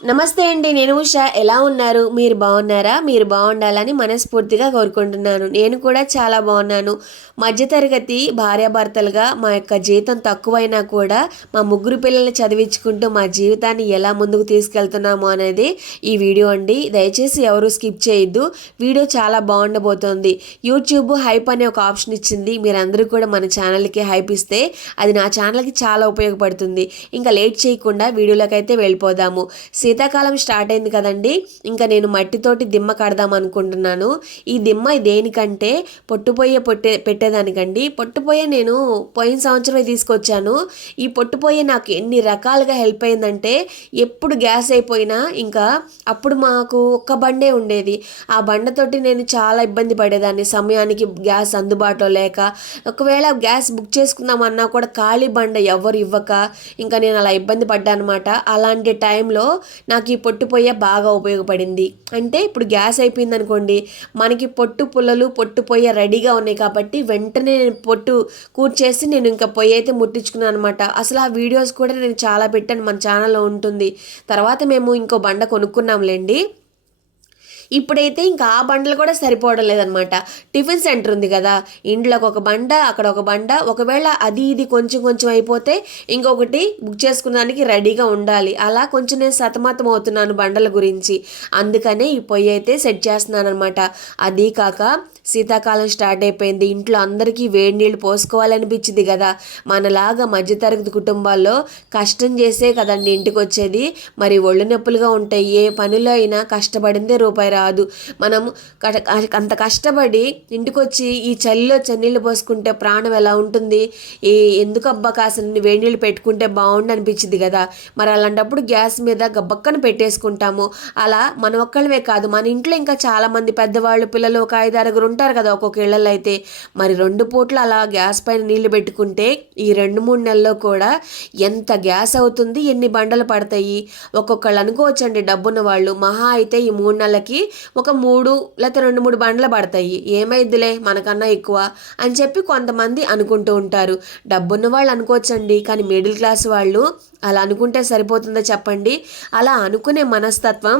నమస్తే అండి నేను ఉష. ఎలా ఉన్నారు? మీరు బాగున్నారా? మీరు బాగుండాలని మనస్ఫూర్తిగా కోరుకుంటున్నాను. నేను కూడా చాలా బాగున్నాను. మధ్యతరగతి భార్యాభర్తలుగా మా యొక్క జీతం తక్కువైనా కూడా మా ముగ్గురు పిల్లల్ని చదివించుకుంటూ మా జీవితాన్ని ఎలా ముందుకు తీసుకెళ్తున్నాము అనేది ఈ వీడియో అండి. దయచేసి ఎవరు స్కిప్ చేయొద్దు. వీడియో చాలా బాగుండబోతోంది. యూట్యూబ్ హైప్ అనే ఒక ఆప్షన్ ఇచ్చింది. మీరందరూ కూడా మన ఛానల్కి హైప్ ఇస్తే అది నా ఛానల్కి చాలా ఉపయోగపడుతుంది. ఇంకా లేట్ చేయకుండా వీడియోలోకి అయితే వెళ్ళిపోదాము. శీతాకాలం స్టార్ట్ అయింది కదండి. ఇంకా నేను మట్టితోటి దిమ్మ కడదాం అనుకుంటున్నాను. ఈ దిమ్మ దేనికంటే పొట్టుపోయే పొట్టే పెట్టేదానికండి. పొట్టుపోయే నేను పోయిన సంవత్సరమే తీసుకొచ్చాను. ఈ పొట్టుపోయే నాకు ఎన్ని రకాలుగా హెల్ప్ అయిందంటే ఎప్పుడు గ్యాస్ అయిపోయినా ఇంకా అప్పుడు మాకు ఒక్క బండే ఉండేది. ఆ బండతోటి నేను చాలా ఇబ్బంది పడేదాన్ని. సమయానికి గ్యాస్ అందుబాటులో లేక ఒకవేళ గ్యాస్ బుక్ చేసుకుందామన్నా కూడా ఖాళీ బండ ఎవరు ఇవ్వక ఇంకా నేను అలా ఇబ్బంది పడ్డాను అనమాట అలాంటి టైంలో నాకు ఈ పొట్టు పొయ్య బాగా ఉపయోగపడింది. అంటే ఇప్పుడు గ్యాస్ అయిపోయింది అనుకోండి మనకి పొట్టు పుల్లలు పొట్టు పొయ్య రెడీగా ఉన్నాయి కాబట్టి వెంటనే నేను పొట్టు కూర్చేసి నేను ఇంకా పొయ్యి అయితే ముట్టించుకున్నాను అనమాట అసలు ఆ వీడియోస్ కూడా నేను చాలా పెట్టాను మన ఛానల్లో ఉంటుంది. తర్వాత మేము ఇంకో బండ కొనుక్కున్నాంలేండి. ఇప్పుడైతే ఇంకా ఆ బండలు కూడా సరిపోవడం లేదనమాట టిఫిన్ సెంటర్ ఉంది కదా ఇంట్లోకి ఒక బండ అక్కడ ఒక బండ. ఒకవేళ అది ఇది కొంచెం కొంచెం అయిపోతే ఇంకొకటి బుక్ చేసుకున్నానికి రెడీగా ఉండాలి. అలా కొంచెం నేను సతమతం అవుతున్నాను బండల గురించి. అందుకనే ఈ పొయ్యి అయితే సెట్ చేస్తున్నాను అనమాట అది కాక శీతాకాలం స్టార్ట్ అయిపోయింది. ఇంట్లో అందరికీ వేడి నీళ్ళు పోసుకోవాలనిపించింది కదా. మనలాగా మధ్యతరగతి కుటుంబాల్లో కష్టం చేసే కదండి ఇంటికి వచ్చేది మరి ఒళ్ళు నొప్పులుగా ఉంటాయి ఏ పనిలో అయినా కష్టపడిందే రూపాయి రాదు. మనం అంత కష్టపడి ఇంటికి వచ్చి ఈ చలిలో చెన్నీళ్ళు పోసుకుంటే ప్రాణం ఎలా ఉంటుంది? ఈ ఎందుకబ్బా కాసిన వేడి నీళ్ళు పెట్టుకుంటే బాగుండు అనిపించింది కదా? మరి అలాంటప్పుడు గ్యాస్ మీద గబ్బక్కన పెట్టేసుకుంటాము. అలా మన ఒక్కళ్ళమే కాదు మన ఇంట్లో ఇంకా చాలామంది పెద్దవాళ్ళు పిల్లలు ఒక ఐదారుగురు ఉంటారు కదా ఒక్కొక్క ఇళ్ళల్లో అయితే. మరి రెండు పూట్లు అలా గ్యాస్ పైన నీళ్ళు పెట్టుకుంటే ఈ రెండు మూడు నెలల్లో కూడా ఎంత గ్యాస్ అవుతుంది ఎన్ని బండలు పడతాయి? ఒక్కొక్కళ్ళు అనుకోవచ్చండి డబ్బున్న వాళ్ళు మహా అయితే ఈ మూడు నెలలకి ఒక మూడు లేకపోతే రెండు మూడు బండ్లు పడతాయి. ఏమైద్దిలే మనకన్నా ఎక్కువ అని చెప్పి కొంతమంది అనుకుంటూ ఉంటారు. డబ్బున్న వాళ్ళు అనుకోవచ్చండి కానీ మిడిల్ క్లాస్ వాళ్ళు అలా అనుకుంటే సరిపోతుందో చెప్పండి. అలా అనుకునే మనస్తత్వం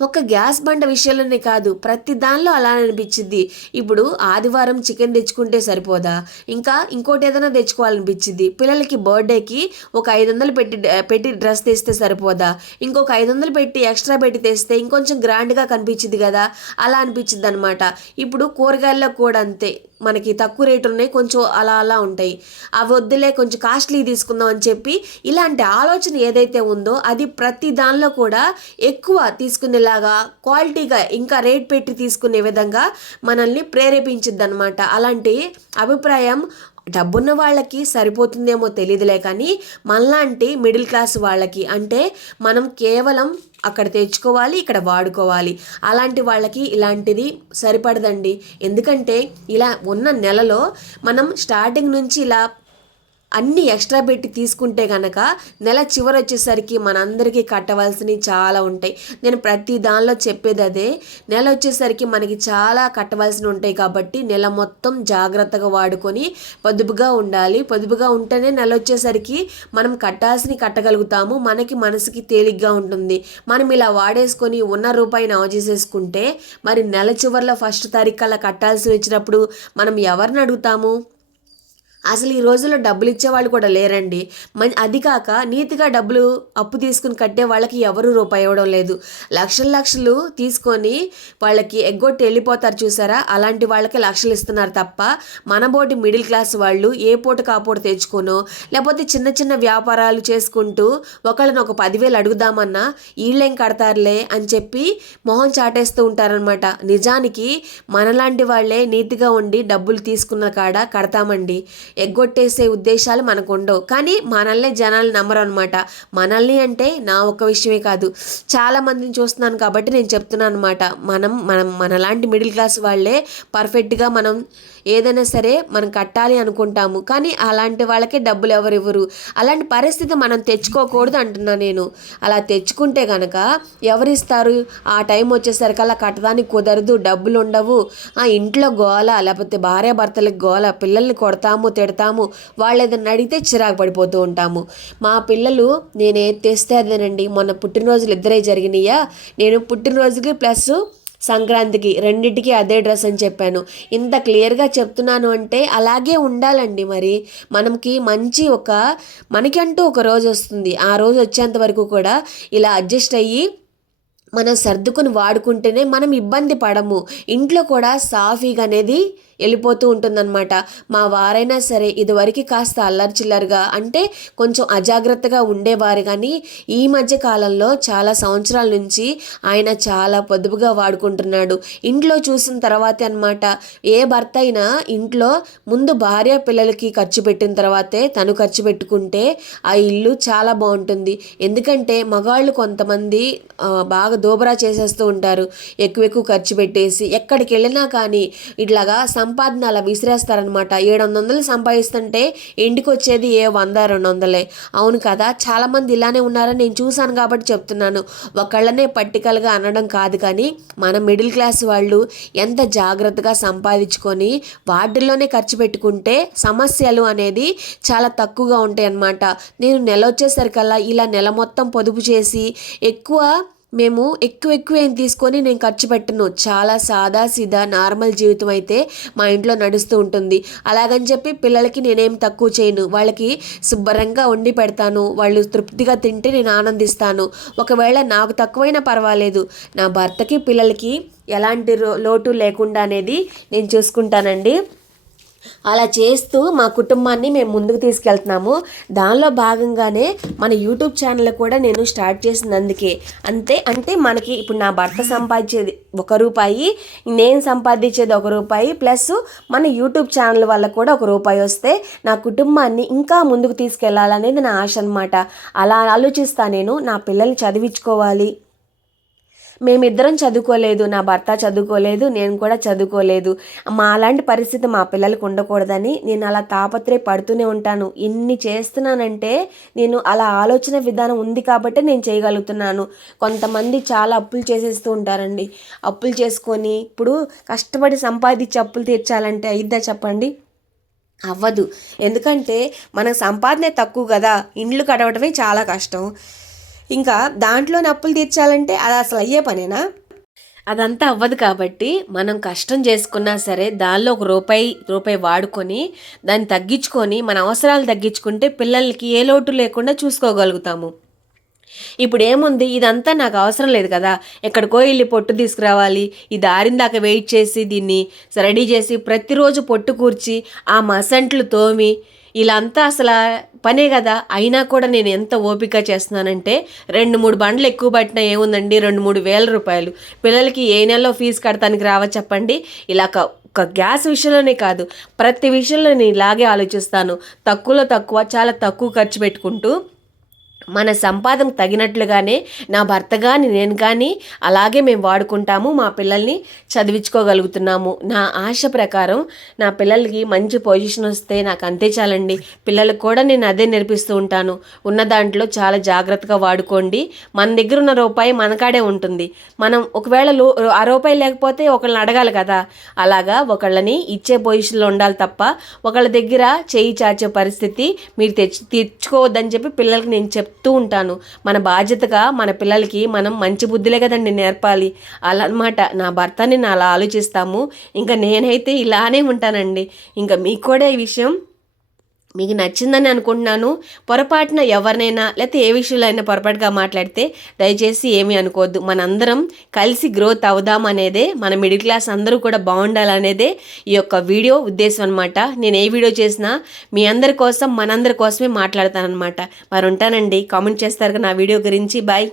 ఒక గ్యాస్ బండ విషయంలోనే కాదు ప్రతి దానిలో అలా అనిపించింది. ఇప్పుడు ఆదివారం చికెన్ తెచ్చుకుంటే సరిపోదా? ఇంకా ఇంకోటి ఏదైనా తెచ్చుకోవాలనిపించింది. పిల్లలకి బర్త్డేకి ఒక ఐదు వందలు పెట్టి పెట్టి డ్రెస్ తెస్తే సరిపోదా? ఇంకొక ఐదు వందలు పెట్టి ఎక్స్ట్రా పెట్టి తెస్తే ఇంకొంచెం గ్రాండ్గా కనిపించింది కదా? అలా అనిపించింది అనమాట ఇప్పుడు కూరగాయల్లో కూడా అంతే. మనకి తక్కువ రేటు ఉన్నాయి కొంచెం అలా అలా ఉంటాయి. అవి వద్దులే కొంచెం కాస్ట్లీ తీసుకుందాం అని చెప్పి ఇలాంటి ఆలోచన ఏదైతే ఉందో అది ప్రతి దానిలో కూడా ఎక్కువ తీసుకునేలాగా క్వాలిటీగా ఇంకా రేట్ పెట్టి తీసుకునే విధంగా మనల్ని ప్రేరేపించిద్ది అనమాట అలాంటి అభిప్రాయం డబ్బున్న వాళ్ళకి సరిపోతుందేమో తెలియదులే కానీ మనలాంటి మిడిల్ క్లాస్ వాళ్ళకి అంటే మనం కేవలం అక్కడ తెచ్చుకోవాలి ఇక్కడ వాడుకోవాలి. అలాంటి వాళ్ళకి ఇలాంటిది సరిపడదండి. ఎందుకంటే ఇలా ఉన్న నెలలో మనం స్టార్టింగ్ నుంచి ఇలా అన్ని ఎక్స్ట్రా పెట్టి తీసుకుంటే కనుక నెల చివరి వచ్చేసరికి మనందరికీ కట్టవలసినవి చాలా ఉంటాయి. నేను ప్రతి దానిలో చెప్పేది అదే. నెల వచ్చేసరికి మనకి చాలా కట్టవలసినవి ఉంటాయి కాబట్టి నెల మొత్తం జాగ్రత్తగా వాడుకొని పొదుపుగా ఉండాలి. పొదుపుగా ఉంటేనే నెల వచ్చేసరికి మనం కట్టాల్సినవి కట్టగలుగుతాము. మనకి మనసుకి తేలిగ్గా ఉంటుంది. మనం ఇలా వాడేసుకొని ఉన్న రూపాయిని అవజేసేసుకుంటే మరి నెల చివరిలో ఫస్ట్ తారీఖు కల్లా కట్టాల్సి వచ్చినప్పుడు మనం ఎవరిని అడుగుతాము? అసలు ఈ రోజుల్లో డబ్బులు ఇచ్చేవాళ్ళు కూడా లేరండి. అది కాక నీతిగా డబ్బులు అప్పు తీసుకుని కట్టే వాళ్ళకి ఎవరు రూపాయి ఇవ్వడం లేదు. లక్షల లక్షలు తీసుకొని వాళ్ళకి ఎగ్గొట్టి వెళ్ళిపోతారు చూసారా? అలాంటి వాళ్ళకి లక్షలు ఇస్తున్నారు తప్ప మనబోటి మిడిల్ క్లాస్ వాళ్ళు ఏ పూట కాపోటు తెచ్చుకోనో లేకపోతే చిన్న చిన్న వ్యాపారాలు చేసుకుంటూ ఒకళ్ళని ఒక పదివేలు అడుగుదామన్నా వీళ్ళేం కడతారులే అని చెప్పి మొహం చాటేస్తూ ఉంటారనమాట నిజానికి మనలాంటి వాళ్ళే నీతిగా ఉండి డబ్బులు తీసుకున్న కాడ కడతామండి. ఎగ్గొట్టేసే ఉద్దేశాలు మనకు ఉండవు కానీ మనల్ని జనాలు నమ్మరు అనమాట మనల్ని అంటే నా ఒక్క విషయమే కాదు. చాలా మందిని చూస్తున్నాను కాబట్టి నేను చెప్తున్నాను అనమాట మనం మనం మనలాంటి మిడిల్ క్లాస్ వాళ్ళే పర్ఫెక్ట్గా మనం ఏదైనా సరే మనం కట్టాలి అనుకుంటాము. కానీ అలాంటి వాళ్ళకే డబ్బులు ఎవరు ఇవ్వరు అలాంటి పరిస్థితి మనం తెచ్చుకోకూడదు అంటున్నా నేను. అలా తెచ్చుకుంటే కనుక ఎవరిస్తారు? ఆ టైం వచ్చేసరికి అలా కట్టడానికి కుదరదు డబ్బులు ఉండవు ఆ ఇంట్లో గోల లేకపోతే భార్యాభర్తలకు గోల పిల్లల్ని కొడతాము తిడతాము వాళ్ళు ఏదైనా అడిగితే చిరాకు పడిపోతూ ఉంటాము. మా పిల్లలు నేను ఏది తెస్తే అదేనండి. మొన్న పుట్టినరోజులు ఇద్దరే జరిగినాయా? నేను పుట్టినరోజుకి ప్లస్ సంక్రాంతికి రెండింటికి అదే డ్రెస్ అని చెప్పాను. ఇంత క్లియర్గా చెప్తున్నాను అంటే అలాగే ఉండాలండి మరి. మనకి మంచి ఒక మనకంటూ ఒక రోజు వస్తుంది. ఆ రోజు వచ్చేంత వరకు కూడా ఇలా అడ్జస్ట్ అయ్యి మనం సర్దుకుని వాడుకుంటేనే మనం ఇబ్బంది పడము. ఇంట్లో కూడా సాఫీగా అనేది వెళ్ళిపోతూ ఉంటుందన్నమాట. మా వారైనా సరే ఇదివరకు కాస్త అల్లరిచిల్లరుగా అంటే కొంచెం అజాగ్రత్తగా ఉండేవారు కానీ ఈ మధ్య కాలంలో చాలా సంవత్సరాల నుంచి ఆయన చాలా పొదుపుగా వాడుకుంటున్నాడు. ఇంట్లో చూసిన తర్వాతే అనమాట ఏ భర్త అయినా ఇంట్లో ముందు భార్య పిల్లలకి ఖర్చు పెట్టిన తర్వాతే తను ఖర్చు పెట్టుకుంటే ఆ ఇల్లు చాలా బాగుంటుంది. ఎందుకంటే మగాళ్ళు కొంతమంది బాగా దోబరా చేసేస్తూ ఉంటారు. ఎక్కువ ఎక్కువ ఖర్చు పెట్టేసి ఎక్కడికి వెళ్ళినా కానీ ఇట్లాగా సంపాదన అలా విసిరేస్తారనమాట ఏడు వందలు సంపాదిస్తుంటే ఇంటికి వచ్చేది ఏ వంద రెండు వందలే అవును కదా చాలామంది ఇలానే ఉన్నారని నేను చూశాను కాబట్టి చెప్తున్నాను. ఒకళ్ళనే పట్టికలుగా అనడం కాదు కానీ మన మిడిల్ క్లాస్ వాళ్ళు ఎంత జాగ్రత్తగా సంపాదించుకొని వాటిల్లోనే ఖర్చు పెట్టుకుంటే సమస్యలు అనేది చాలా తక్కువగా ఉంటాయి అన్నమాట నేను నెల వచ్చేసరికల్లా ఇలా నెల మొత్తం పొదుపు చేసి ఎక్కువ మేము ఎక్కువ ఎక్కువ ఏం తీసుకొని నేను ఖర్చు పెట్టను. చాలా సాదా సీదా నార్మల్ జీవితం అయితే మా ఇంట్లో నడుస్తూ ఉంటుంది. అలాగని చెప్పి పిల్లలకి నేనేం తక్కువ చేయను. వాళ్ళకి శుభ్రంగా వండి పెడతాను. వాళ్ళు తృప్తిగా తింటే నేను ఆనందిస్తాను. ఒకవేళ నాకు తక్కువైనా పర్వాలేదు. నా భర్తకి పిల్లలకి ఎలాంటి లోటు లేకుండా అనేది నేను చూసుకుంటానండి. అలా చేస్తూ మా కుటుంబాన్ని మేము ముందుకు తీసుకెళ్తున్నాము. దానిలో భాగంగానే మన యూట్యూబ్ ఛానల్ కూడా నేను స్టార్ట్ చేసినందుకే. అంతే అంటే మనకి ఇప్పుడు నా భర్త సంపాదించేది ఒక రూపాయి నేను సంపాదించేది ఒక రూపాయి ప్లస్ మన యూట్యూబ్ ఛానల్ వల్ల కూడా ఒక రూపాయి వస్తే నా కుటుంబాన్ని ఇంకా ముందుకు తీసుకెళ్ళాలనేది నా ఆశ అనమాట అలా ఆలోచిస్తా నేను నా పిల్లల్ని చదివించుకోవాలి. మేమిద్దరం చదువుకోలేదు నా భర్త చదువుకోలేదు నేను కూడా చదువుకోలేదు. మా అలాంటి పరిస్థితి మా పిల్లలకు ఉండకూడదని నేను అలా తాపత్రయ పడుతూనే ఉంటాను. ఇన్ని చేస్తున్నానంటే నేను అలా ఆలోచన విధానం ఉంది కాబట్టి నేను చేయగలుగుతున్నాను. కొంతమంది చాలా అప్పులు చేసేస్తూ ఉంటారండి. అప్పులు చేసుకొని ఇప్పుడు కష్టపడి సంపాదించి అప్పులు తీర్చాలంటే అయిద్దా చెప్పండి? అవ్వదు. ఎందుకంటే మనకు సంపాదనే తక్కువ కదా. ఇండ్లు కడవటమే చాలా కష్టం. ఇంకా దాంట్లోనే అప్పులు తీర్చాలంటే అది అసలు అయ్యే పనేనా? అదంతా అవ్వదు కాబట్టి మనం కష్టం చేసుకున్నా సరే దానిలో ఒక రూపాయి రూపాయి వాడుకొని దాన్ని తగ్గించుకొని మన అవసరాలు తగ్గించుకుంటే పిల్లలకి ఏ లోటు లేకుండా చూసుకోగలుగుతాము. ఇప్పుడు ఏముంది? ఇదంతా నాకు అవసరం లేదు కదా. ఎక్కడికో వెళ్ళి పొట్టు తీసుకురావాలి. ఈ దారిని దాకా వెయిట్ చేసి దీన్ని రెడీ చేసి ప్రతిరోజు పొట్టు కూర్చి ఆ మసంట్లు తోమి ఇలా అంతా అసలు పనే కదా అయినా కూడా నేను ఎంత ఓపిక చేస్తున్నానంటే రెండు మూడు బండ్లు ఎక్కువ పట్టినా ఏముందండి? రెండు మూడు వేల రూపాయలు. పిల్లలకి ఏ నెలలో ఫీజు కడతానికి రావ చెప్పండి? ఇలా ఒక గ్యాస్ విషయంలోనే కాదు. ప్రతి విషయంలో నేను ఇలాగే ఆలోచిస్తాను. తక్కువలో తక్కువ చాలా తక్కువ ఖర్చు పెట్టుకుంటూ మన సంపాదన తగినట్లుగానే నా భర్త కానీ నేను కానీ అలాగే మేము వాడుకుంటాము మా పిల్లల్ని చదివించుకోగలుగుతున్నాము. నా ఆశ ప్రకారం నా పిల్లలకి మంచి పొజిషన్ వస్తే నాకు అంతే చాలండి. పిల్లలకు కూడా నేను అదే నేర్పిస్తూ ఉంటాను. ఉన్న దాంట్లో చాలా జాగ్రత్తగా వాడుకోండి. మన దగ్గర ఉన్న రూపాయి మనకాడే ఉంటుంది. మనం ఒకవేళ ఆ రూపాయి లేకపోతే ఒకళ్ళని అడగాలి కదా. అలాగా ఒకళ్ళని ఇచ్చే పొజిషన్లో ఉండాలి తప్ప ఒకళ్ళ దగ్గర చేయి చాచే పరిస్థితి మీరు తెచ్చి తెచ్చుకోవద్దని చెప్పి పిల్లలకి నేను చెప్తాను చెప్తూ ఉంటాను. మన బాధ్యతగా మన పిల్లలకి మనం మంచి బుద్ధులే కదండి నేర్పాలి. అలా అనమాట నా భర్తని నా అలా ఆలోచిస్తాము. ఇంకా నేనైతే ఇలానే ఉంటానండి. ఇంకా మీకు కూడా ఈ విషయం మీకు నచ్చిందని అనుకుంటున్నాను. పొరపాటున ఎవరినైనా లేకపోతే ఏ విషయంలో అయినా పొరపాటుగా మాట్లాడితే దయచేసి ఏమీ అనుకోవద్దు. మనందరం కలిసి గ్రోత్ అవుదాం అనేదే మన మిడిల్ క్లాస్ అందరూ కూడా బాగుండాలనేదే ఈ యొక్క వీడియో ఉద్దేశం అనమాట నేను ఏ వీడియో చేసినా మీ అందరి కోసం మనందరి కోసమే మాట్లాడతానమాట మరి ఉంటానండి. కామెంట్ చేస్తారు నా వీడియో గురించి. బాయ్